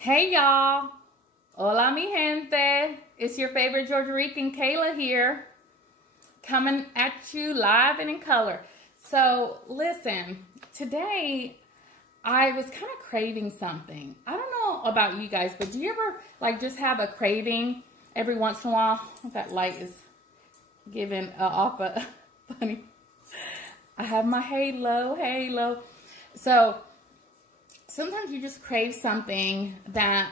Hey y'all, hola mi gente, it's your favorite Puerto Rican Kayla here, coming at you live and in color. So listen, today I was kind of craving something. I don't know about you guys, but do you ever like just have a craving every once in a while? That light is giving off a funny. I have my halo. So sometimes you just crave something that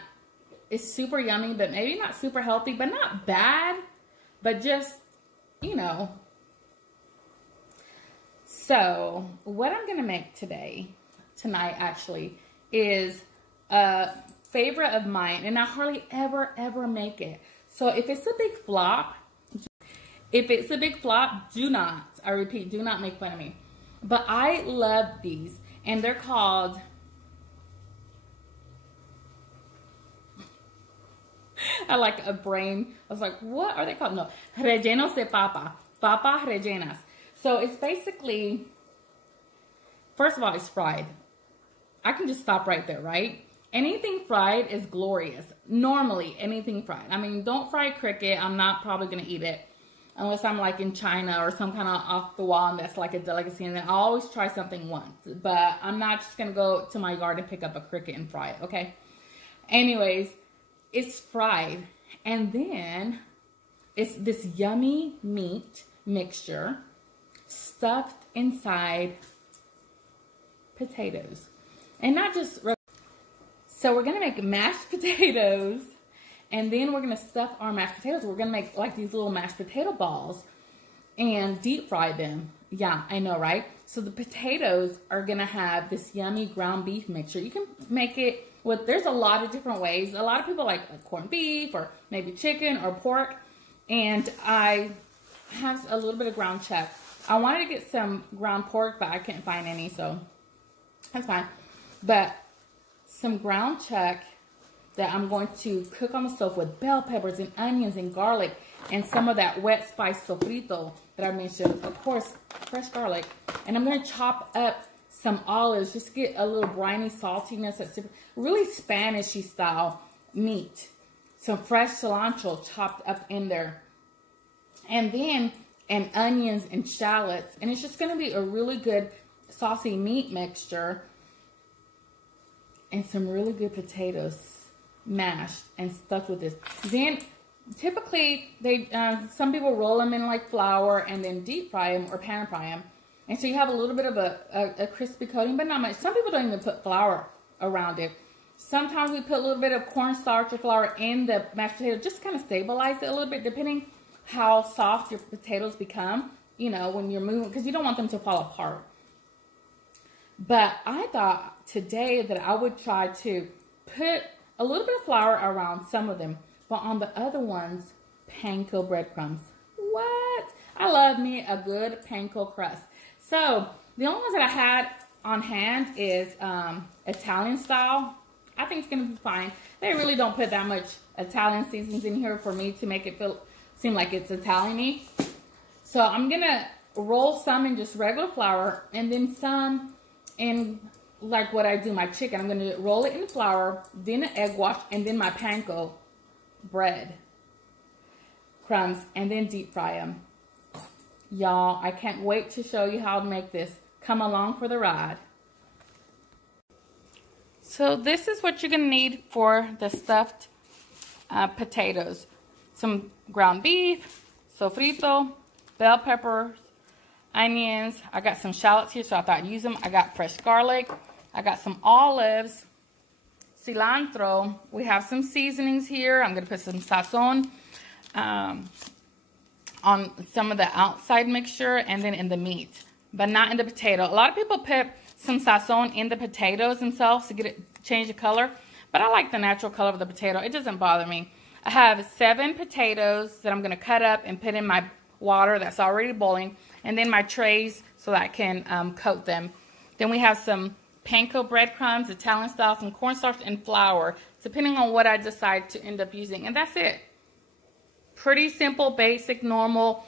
is super yummy, but maybe not super healthy, but not bad, but just, you know. So what I'm going to make tonight actually, is a favorite of mine, and I hardly ever make it. So if it's a big flop, do not, I repeat, do not make fun of me. But I love these, and they're called, I like a brain. I was like, what are they called? No, rellenos de papa rellenas. So it's basically, first of all, it's fried. I can just stop right there, right? Anything fried is glorious. Normally, anything fried. I mean, don't fry cricket. I'm not probably going to eat it unless I'm like in China or some kind of off the wall and that's like a delicacy. And then I always try something once. But I'm not just going to go to my yard and pick up a cricket and fry it, okay? Anyways, it's fried. And then it's this yummy meat mixture stuffed inside potatoes. And not just, so we're going to make mashed potatoes, and then we're going to stuff our mashed potatoes. We're going to make like these little mashed potato balls and deep fry them. Yeah, I know, right? So the potatoes are going to have this yummy ground beef mixture. You can make it with, there's a lot of different ways. A lot of people like corned beef or maybe chicken or pork. And I have a little bit of ground chuck. I wanted to get some ground pork, but I couldn't find any, so that's fine. But some ground chuck that I'm going to cook on the stove with bell peppers and onions and garlic and some of that wet spice sofrito that I mentioned. Of course, fresh garlic. And I'm going to chop up some olives, just get a little briny saltiness. That's really Spanish-y style meat. Some fresh cilantro chopped up in there. And then, and onions and shallots. And it's just going to be a really good saucy meat mixture. And some really good potatoes mashed and stuffed with this. Then typically they some people roll them in like flour and then deep fry them or pan fry them, and so you have a little bit of a crispy coating, but not much. Some people don't even put flour around it. Sometimes we put a little bit of cornstarch or flour in the mashed potato just to kind of stabilize it a little bit, depending how soft your potatoes become, you know, when you're moving, because you don't want them to fall apart. But I thought today that I would try to put a little bit of flour around some of them, but on the other ones, panko breadcrumbs. What? I love me a good panko crust. So the only ones that I had on hand is Italian style. I think it's going to be fine. They really don't put that much Italian seasonings in here for me to make it seem like it's Italian-y. So I'm going to roll some in just regular flour, and then some in like what I do my chicken. I'm going to roll it in flour, then an egg wash, and then my panko bread crumbs, and then deep fry them. Y'all, I can't wait to show you how to make this. Come along for the ride. So this is what you're going to need for the stuffed potatoes. Some ground beef, sofrito, bell peppers, onions. I got some shallots here, so I thought I'd use them. I got fresh garlic. I got some olives, cilantro. We have some seasonings here. I'm going to put some Sazón on some of the outside mixture and then in the meat, but not in the potato. A lot of people put some Sazón in the potatoes themselves to get it change the color, but I like the natural color of the potato. It doesn't bother me. I have 7 potatoes that I'm going to cut up and put in my water that's already boiling, and then my trays so that I can coat them. Then we have some panko breadcrumbs, Italian style, some cornstarch and flour, depending on what I decide to end up using. And that's it. Pretty simple, basic, normal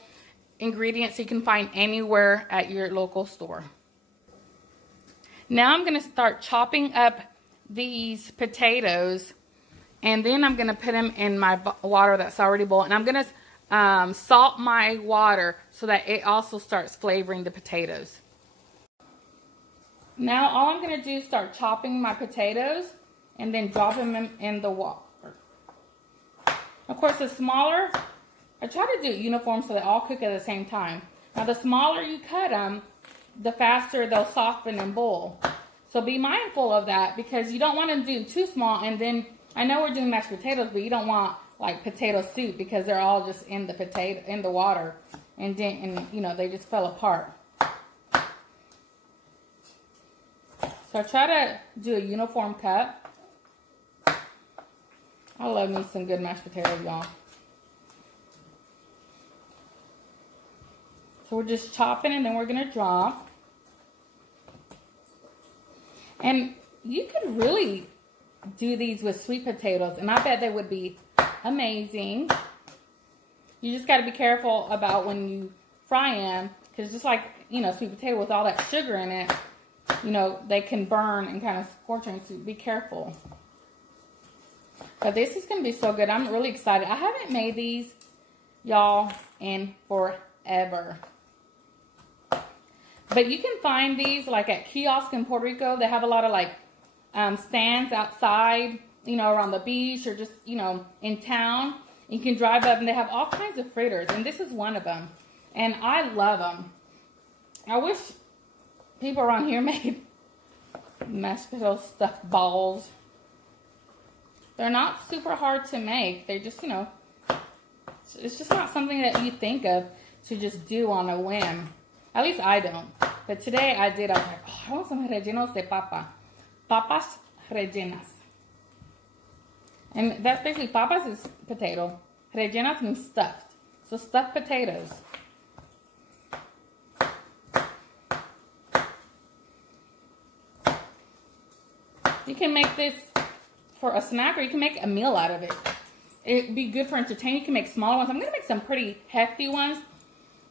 ingredients you can find anywhere at your local store. Now I'm going to start chopping up these potatoes And then I'm going to put them in my water that's already boiled. And I'm going to salt my water so that it also starts flavoring the potatoes. Now all I'm going to do is start chopping my potatoes and then drop them in the water. Of course, the smaller, I try to do it uniform so they all cook at the same time. Now the smaller you cut them, the faster they'll soften and boil. So be mindful of that, because you don't want to do too small, and then I know we're doing mashed potatoes, but you don't want like potato soup because they're all just in the water, and then you know, they just fell apart. So I try to do a uniform cut. I love me some good mashed potatoes, y'all. So we're just chopping, and then we're gonna drop. And you could really do these with sweet potatoes, and I bet they would be amazing. You just got to be careful about when you fry them, because just like, you know, sweet potato with all that sugar in it, you know, they can burn and kind of scorch them, so be careful. But this is going to be so good. I'm really excited. I haven't made these, y'all, in forever. But you can find these like at kiosks in Puerto Rico. They have a lot of like stands outside, you know, around the beach or just, you know, in town. You can drive up and they have all kinds of fritters. And this is one of them. And I love them. I wish people around here made mashed potato stuffed balls. They're not super hard to make. They're just, you know, it's just not something that you think of to just do on a whim. At least I don't. But today I did. I was like, oh, I want some rellenos de papa. Papas rellenas. And that's basically, papas is potato. Rellenas means stuffed. So stuffed potatoes. You can make this for a snack, or you can make a meal out of it. It'd be good for entertaining. You can make smaller ones. I'm going to make some pretty hefty ones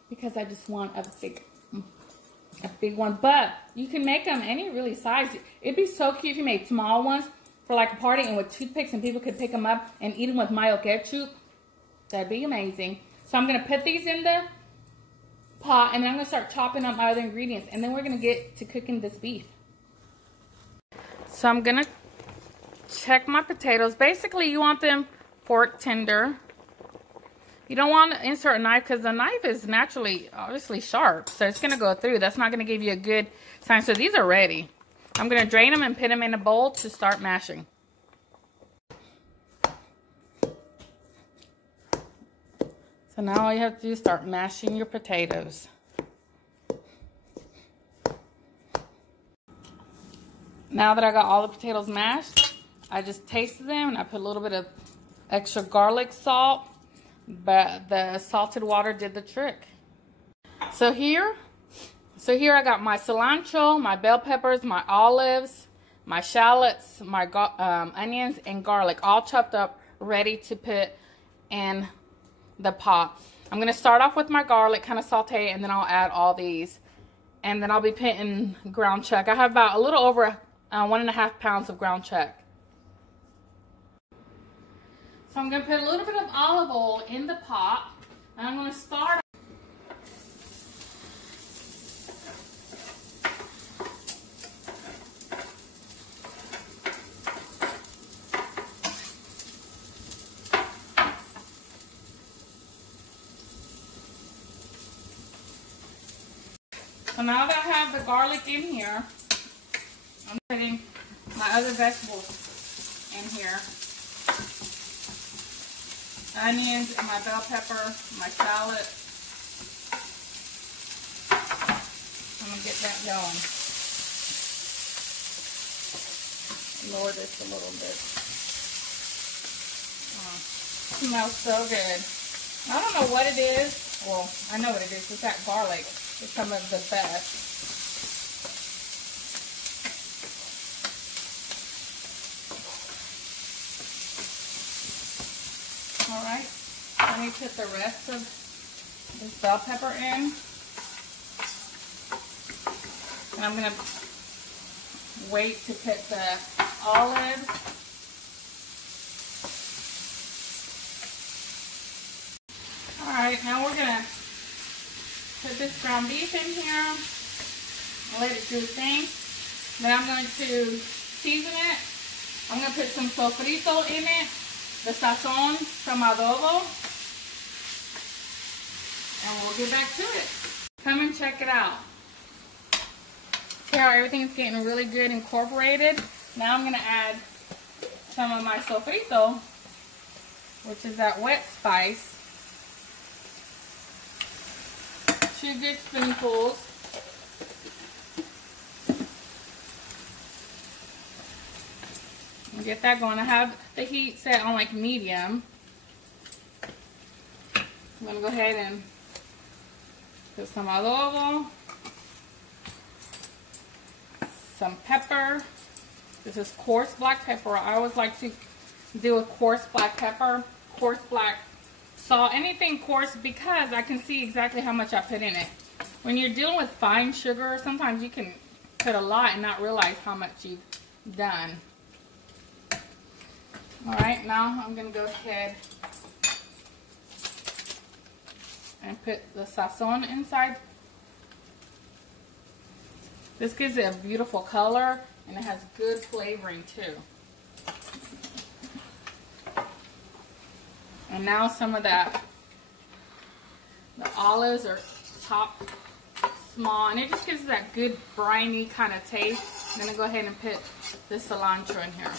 because I just want a big one. But you can make them any really size. It'd be so cute if you made small ones for like a party and with toothpicks, and people could pick them up and eat them with mayo ketchup. That'd be amazing. So I'm going to put these in the pot, and then I'm going to start chopping up my other ingredients, and then we're going to get to cooking this beef. So I'm going to check my potatoes. Basically, you want them fork tender. You don't want to insert a knife because the knife is naturally, obviously sharp. So it's going to go through. That's not going to give you a good sign. So these are ready. I'm going to drain them and put them in a bowl to start mashing. So now all you have to do is start mashing your potatoes. Now that I got all the potatoes mashed, I just tasted them and I put a little bit of extra garlic salt, but the salted water did the trick. So here I got my cilantro, my bell peppers, my olives, my shallots, my onions, and garlic, all chopped up, ready to put in the pot. I'm going to start off with my garlic, kind of saute, and then I'll add all these. And then I'll be putting ground chuck. I have about a little over 1.5 pounds of ground chuck. So I'm going to put a little bit of olive oil in the pot, and I'm going to start. So now that I have the garlic in here, I'm putting my other vegetables in here. Onions, and my bell pepper, my shallot. I'm going to get that going. Lower this a little bit. Oh, it smells so good. I don't know what it is. Well, I know what it is. It's that garlic. It's some of the best. Alright, let me put the rest of this bell pepper in. And I'm going to wait to put the olives this ground beef in here and let it do its thing. Then I'm going to season it. I'm going to put some sofrito in it, the Sazón from Adobo. And we'll get back to it. Come and check it out. See how everything's getting really good incorporated? Now I'm going to add some of my Sofrito, which is that wet spice. 2 good spoonfuls. And get that going. I have the heat set on like medium. I'm going to go ahead and put some adobo, some pepper. This is coarse black pepper. I always like to do a coarse black pepper, coarse black salt, anything coarse, because I can see exactly how much I put in it. When you're dealing with fine sugar, sometimes you can put a lot and not realize how much you've done. Alright, now I'm going to go ahead and put the Sazón inside. This gives it a beautiful color and it has good flavoring too. And now some of that, the olives are chopped small, and it just gives that good briny kind of taste. I'm going to go ahead and put the cilantro in here.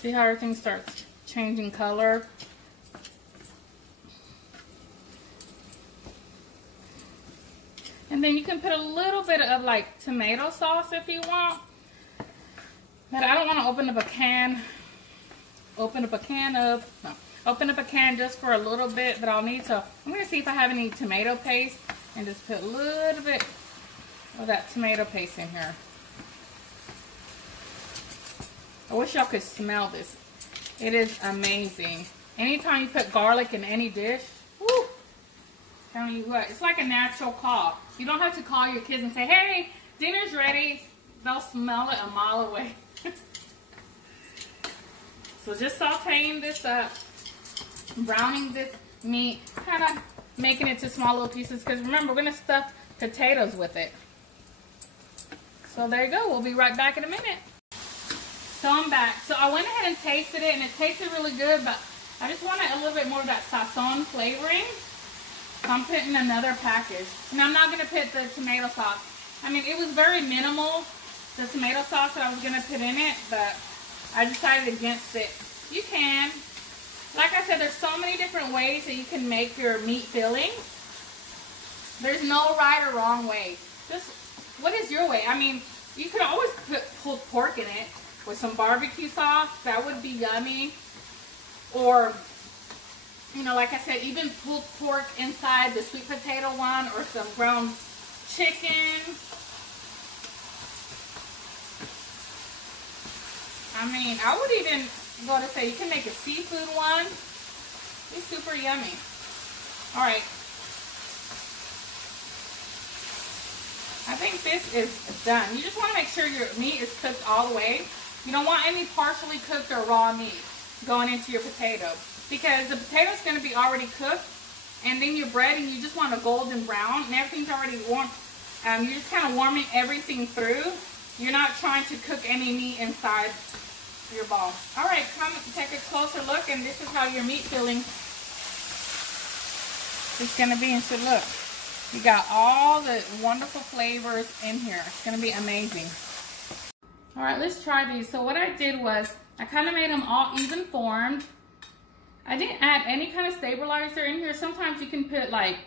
See how everything starts changing color? And then you can put a little bit of like tomato sauce if you want. But I don't want to open up a can just for a little bit that I'll need. So I'm going to see if I have any tomato paste and just put a little bit of that tomato paste in here. I wish y'all could smell this. It is amazing. Anytime you put garlic in any dish, woo, telling you what, it's like a natural call. You don't have to call your kids and say, hey, dinner's ready. They'll smell it a mile away. So just sauteing this up, browning this meat, kind of making it to small little pieces, because remember, we're going to stuff potatoes with it. So there you go. We'll be right back in a minute. So I'm back. So I went ahead and tasted it, and it tasted really good, but I just wanted a little bit more of that Sazón flavoring. So I'm putting another package. And I'm not going to put the tomato sauce. I mean, it was very minimal, the tomato sauce that I was going to put in it, but I decided against it. You can. Like I said, there's so many different ways that you can make your meat filling. There's no right or wrong way. Just, what is your way? I mean, you could always put pulled pork in it with some barbecue sauce. That would be yummy. Or, you know, like I said, even pulled pork inside the sweet potato one, or some ground chicken. I mean, I would even go to say you can make a seafood one. It's super yummy. Alright. I think this is done. You just want to make sure your meat is cooked all the way. You don't want any partially cooked or raw meat going into your potato, because the potato is going to be already cooked, and then your bread, and you just want a golden brown, and everything's already warm. You're just kind of warming everything through. You're not trying to cook any meat inside your ball. All right, come take a closer look, and this is how your meat filling is going to be. And so look, you got all the wonderful flavors in here. It's going to be amazing. All right, let's try these. So what I did was I kind of made them all even formed. I didn't add any kind of stabilizer in here. Sometimes you can put like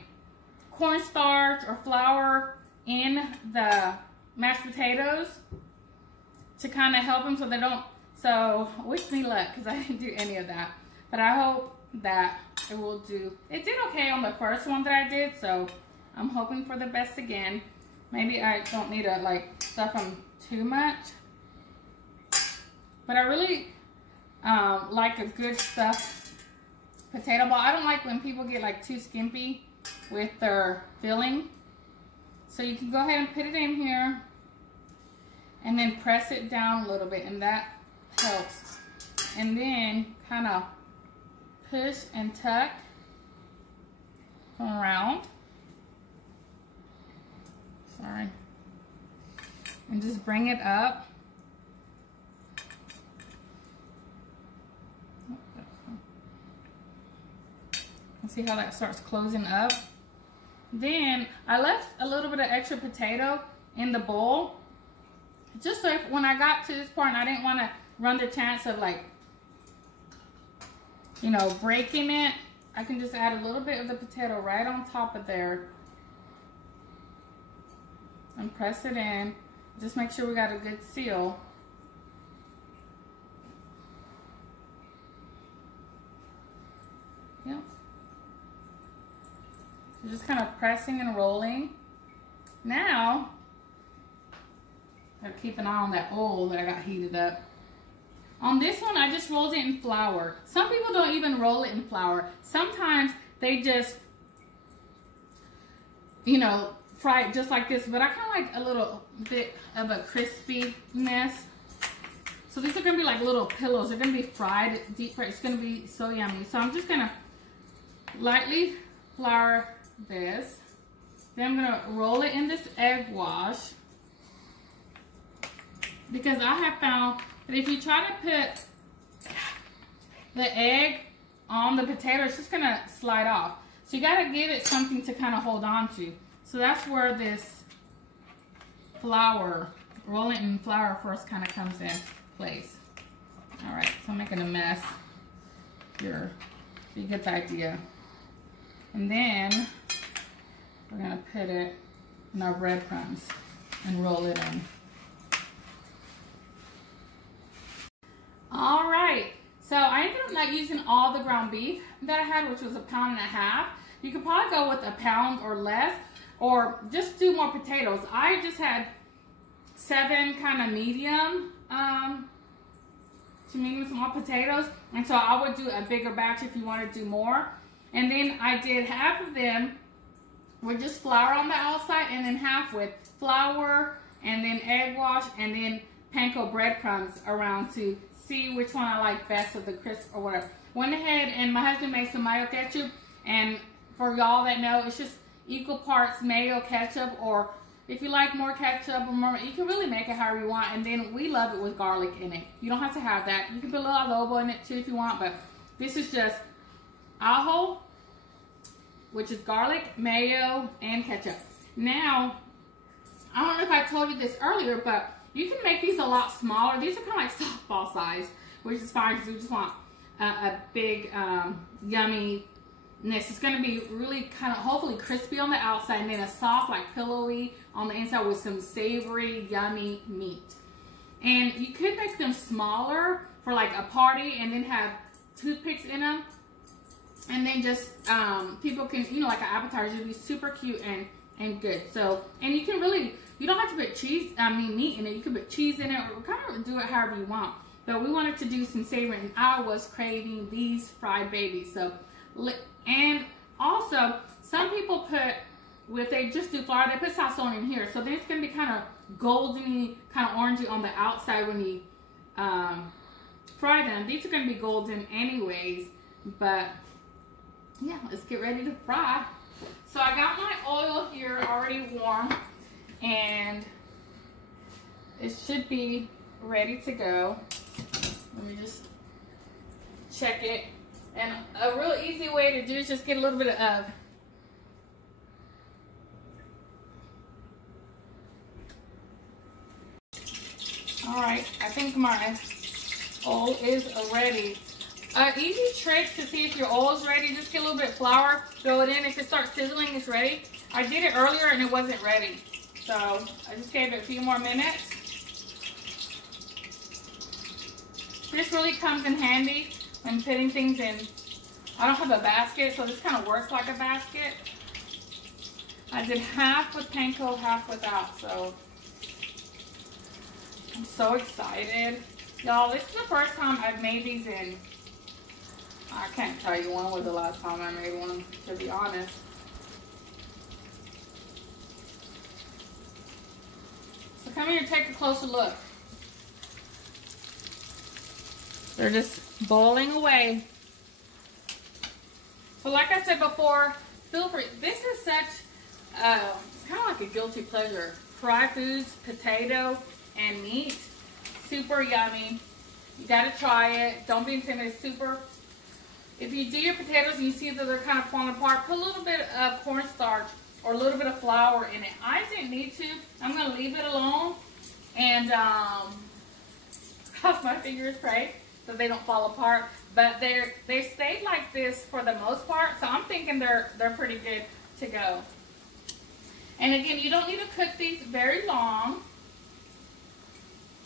cornstarch or flour in the mashed potatoes to kind of help them so they don't. So wish me luck, because I didn't do any of that. But I hope that it will do. It did okay on the first one that I did, so I'm hoping for the best again. Maybe I don't need to like stuff them too much. But I really like a good stuffed potato ball. I don't like when people get like too skimpy with their filling. So you can go ahead and put it in here and then press it down a little bit, and that helps and then kind of push and tuck around. Sorry. And just bring it up. See how that starts closing up? Then I left a little bit of extra potato in the bowl, just so if, when I got to this part and I didn't want to run the chance of, like, you know, breaking it, I can just add a little bit of the potato right on top of there and press it in. Just make sure we got a good seal. Yep. So just kind of pressing and rolling. Now, gotta keep an eye on that oil that I got heated up. On this one, I just rolled it in flour. Some people don't even roll it in flour. Sometimes they just, you know, fry it just like this, but I kind of like a little bit of a crispiness. So these are gonna be like little pillows. They're gonna be fried, deep fried. It's gonna be so yummy. So I'm just gonna lightly flour this. Then I'm gonna roll it in this egg wash, because I have found that if you try to put the egg on the potato, it's just gonna slide off. So you gotta give it something to kind of hold on to. So that's where this flour, rolling in flour first, kind of comes in place. All right, so I'm making a mess here, so you get the idea. And then we're gonna put it in our breadcrumbs and roll it in. All right, so I ended up not using all the ground beef that I had, which was 1.5 pounds. You could probably go with 1 pound or less, or just do more potatoes. I just had 7 kind of medium to medium small potatoes, and so I would do a bigger batch if you want to do more. And then I did half of them with just flour on the outside, and then half with flour and then egg wash and then panko breadcrumbs around to see which one I like best with the crisp or whatever. Went ahead and my husband made some mayo ketchup, and for y'all that know, it's just equal parts mayo ketchup, or if you like more ketchup or more, you can really make it however you want. And then we love it with garlic in it. You don't have to have that. You can put a little adobo in it too if you want, but this is just ajo, which is garlic, mayo, and ketchup. Now, I don't know if I told you this earlier, but you can make these a lot smaller. These are kind of like softball size, which is fine because we just want a big yummy. It's going to be really kind of hopefully crispy on the outside, and then a soft, like pillowy on the inside with some savory, yummy meat. And you could make them smaller for like a party and then have toothpicks in them. And then just people can, you know, like an appetizer, it'd be super cute and good. So, and you can really, you don't have to put meat in it. You can put cheese in it, or kind of do it however you want. But we wanted to do some savory, and I was craving these fried babies. So, and also, some people put, if they just do flour, they put Sazón in here. So then it's going to be kind of goldeny, kind of orangey on the outside when you fry them. These are going to be golden anyways, but yeah, let's get ready to fry. So I got my oil here already warm, and it should be ready to go. Let me just check it. And a real easy way to do is just get a little bit of Alright, I think my oil is ready. Easy trick to see if your oil is ready, just get a little bit of flour, throw it in. If it starts sizzling, it's ready. I did it earlier and it wasn't ready. So I just gave it a few more minutes. This really comes in handy when putting things in. I don't have a basket, so this kind of works like a basket. I did half with panko, half without, so I'm so excited. Y'all, this is the first time I've made these in, I can't tell you when was the last time I made one, to be honest. So come here and take a closer look. They're just boiling away. So like I said before, feel free. This is such, it's kind of like a guilty pleasure. Fried foods, potato, and meat. Super yummy. You gotta try it. Don't be intimidated. Super. If you do your potatoes and you see that they're kind of falling apart, put a little bit of cornstarch or a little bit of flour in it. I didn't need to. I'm gonna leave it alone and cross my fingers, pray that they don't fall apart. But they stayed like this for the most part, so I'm thinking they're pretty good to go. And again, you don't need to cook these very long.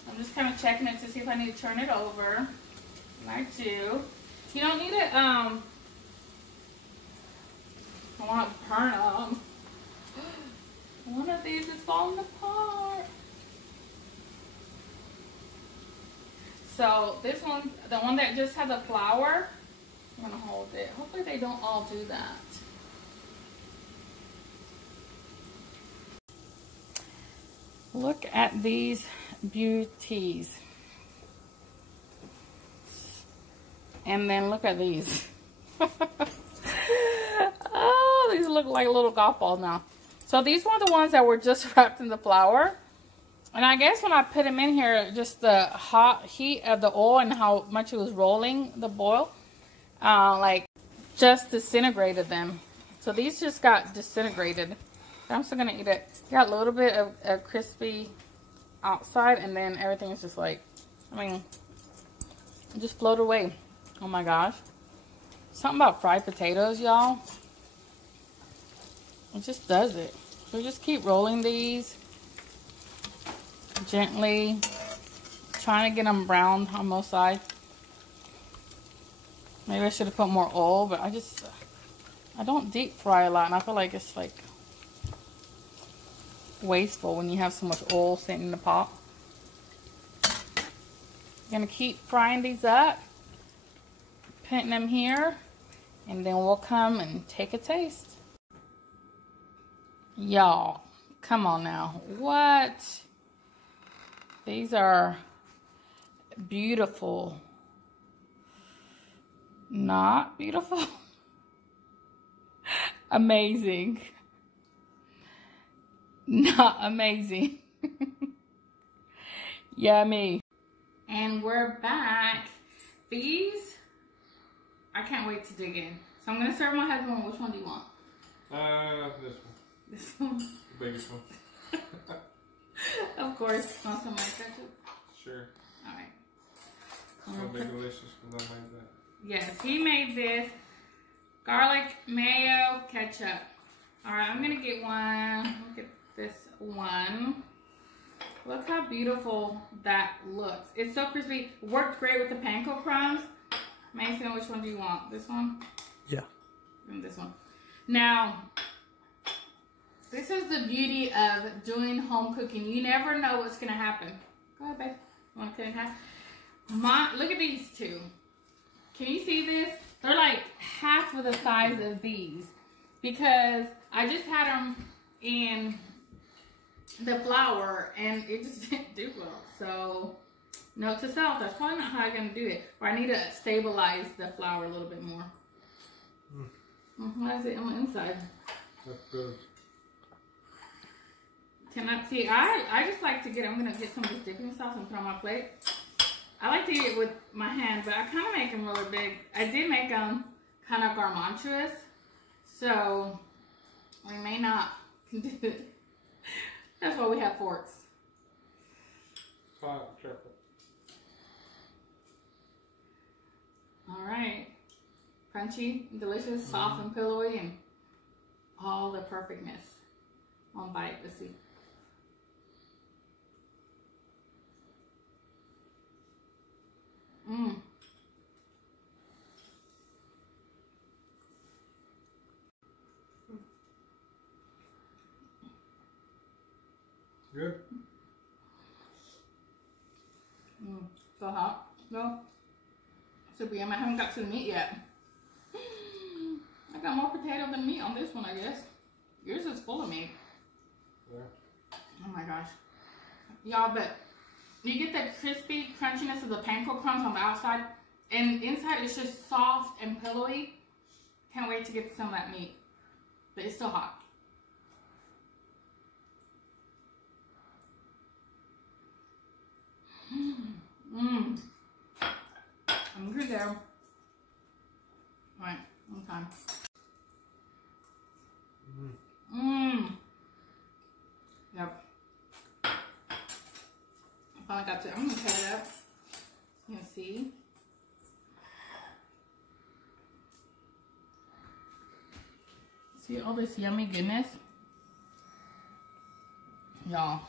I'm just kind of checking it to see if I need to turn it over. And I do. You don't need it, I want to burn them. One of these is falling apart. So this one, the one that just had the flour, I'm going to hold it. Hopefully they don't all do that. Look at these beauties. And then look at these. Oh, these look like little golf balls now. So these were the ones that were just wrapped in the flour. And I guess when I put them in here, just the hot heat of the oil and how much it was rolling, the boil, like just disintegrated them. So these just got disintegrated. I'm still gonna eat it. Got a little bit of a crispy outside, and then everything is just like, I mean, it just floated away. Oh my gosh. Something about fried potatoes, y'all. It just does it. So just keep rolling these gently, trying to get them brown on both sides. Maybe I should have put more oil, but I don't deep fry a lot, and I feel like it's like wasteful when you have so much oil sitting in the pot. Gonna keep frying these up, putting them here, and then we'll come and take a taste. Y'all, come on now. What? These are beautiful. Not beautiful. Amazing. Not amazing. Yummy. And we're back. These, I can't wait to dig in. So I'm going to serve my husband. Which one do you want? This one. This one? The biggest one. Of course. Want some like that too? Sure. Alright. It's gonna be delicious because I made that. Yes, he made this. Garlic, mayo, ketchup. Alright, I'm going to get one. Look at this one. Look how beautiful that looks. It's so crispy. Worked great with the Panko crumbs. Mason, which one do you want? This one? Yeah. And this one. Now, this is the beauty of doing home cooking. You never know what's going to happen. Go ahead, babe. You want to cut it in half? Look at these two. Can you see this? They're like half of the size of these. Because I just had them in the flour and it just didn't do well. So, note to self, that's probably not how I'm going to do it. Or I need to stabilize the flour a little bit more. What is it on the inside? That's good. Cannot see. I just like to get, I'm going to get some of this dipping sauce and put on my plate. I like to eat it with my hand, but I kind of make them really big. I did make them kind of gargantuous. So, we may not do it. That's why we have forks. Careful. Alright. Crunchy, delicious, soft and pillowy, and all the perfectness. One bite, let's see. Good? So hot. No. Super yummy. I haven't got to the meat yet. I got more potato than meat on this one, I guess. Yours is full of meat. Yeah. Oh my gosh. Y'all, but you get that crispy crunchiness of the Panko crumbs on the outside, And inside it's just soft and pillowy. Can't wait to get some of that meat. But it's still hot. Mmm. I'm good there. Alright, one time. Mmm. Yep. I finally got to. I'm gonna cut it up. You can see. See all this yummy goodness? Y'all.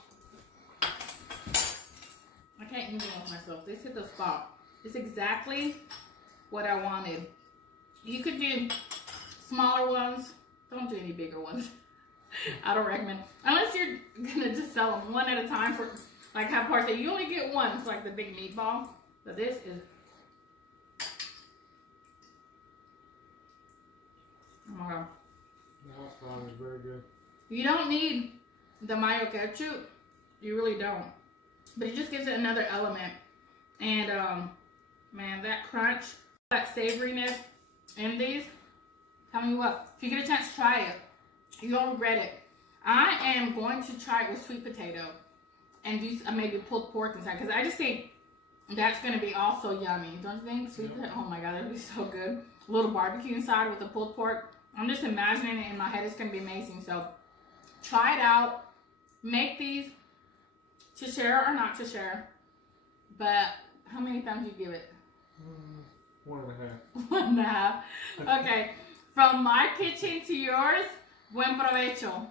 I can't even with myself. This hit the spot. It's exactly what I wanted. You could do smaller ones. Don't do any bigger ones. I don't recommend. Unless you're gonna just sell them one at a time for like have parts. You only get one. It's like the big meatball. But this is. Oh my god. The hot sauce is very good. You don't need the mayo ketchup. You really don't. But it just gives it another element. And man, that crunch, that savoriness in these. Tell me what, if you get a chance to try it, you won't regret it. I am going to try it with sweet potato and do maybe pulled pork inside because I just think that's going to be also yummy. Don't you think? Sweet potato, oh my god, that would be so good. A little barbecue inside with the pulled pork. I'm just imagining it in my head. It's going to be amazing. So try it out. Make these to share or not to share. But how many thumbs you give it? 1.5. 1.5. Okay. From my kitchen to yours, buen provecho.